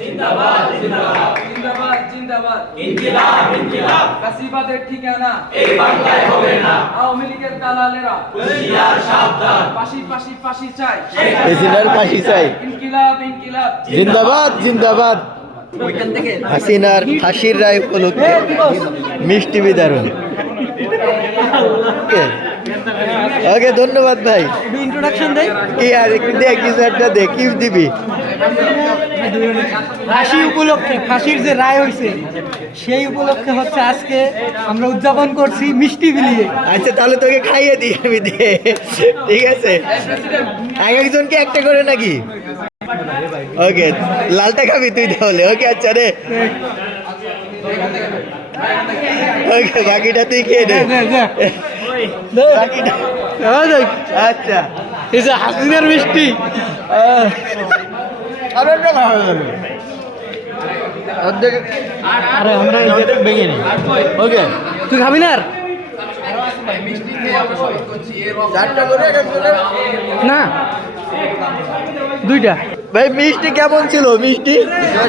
জিন্দাবাদ জিন্দাবাদ জিন্দাবাদ জিন্দাবাদ ইনকিলাব ইনকিলাব ফ্যাসিবাদের ঠিকানা এই বাংলায় হবে না আওয়ামী লীগের দালালেরা হুঁশিয়ার সাবধান ফাঁসি ফাঁসি ফাঁসি চাই হাসিনার ফাঁসি চাই ইনকিলাব ইনকিলাব জিন্দাবাদ জিন্দাবাদ হাসিনার ফাঁসির রায় উপলক্ষে মিষ্টি বিতরণ ওকে ধন্যবাদ ভাই ইন্ট্রোডাকশন দেই কি আর একটু দেখ কিছু একটা দে কি দিবি ফাঁসি উপলক্ষে ফাঁসির যে রায় হয়েছে সেই উপলক্ষে হচ্ছে আজকে আমরা উদযাপন করছি মিষ্টি বিলিয়ে। আচ্ছা তাহলে তোকে খাইয়ে দিই আমি দে ঠিক আছে এক একজনকে একটা করে নাকি ওকে লালটা খাবি তুই তাহলে ওকে আচ্ছা রে ওকে বাকিটা তুই খেয়ে নে বাকিটা আচ্ছা এই যে হাসিনার মিষ্টি আরে আমরা ভেঙে নিই ওকে তুই খাবি না আর না দুইটা ভাই মিষ্টি কেমন ছিল মিষ্টি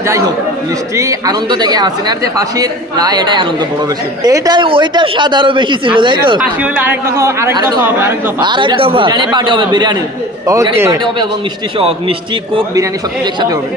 যাই হোক মিষ্টি আনন্দ থেকে হাসিনার যে ফাঁসির রায় এটাই আনন্দ বড় বেশি এটাই ওইটা স্বাদ আরো বেশি ছিল তাই তো ফাঁসি হলে আরেক দফা হবে আর একদম বিরিয়ানি পার্টি হবে বিরিয়ানি Okay. পার্টি হবে এবং মিষ্টি সহ মিষ্টি কোক বিরিয়ানি সব কিছু একসাথে হবে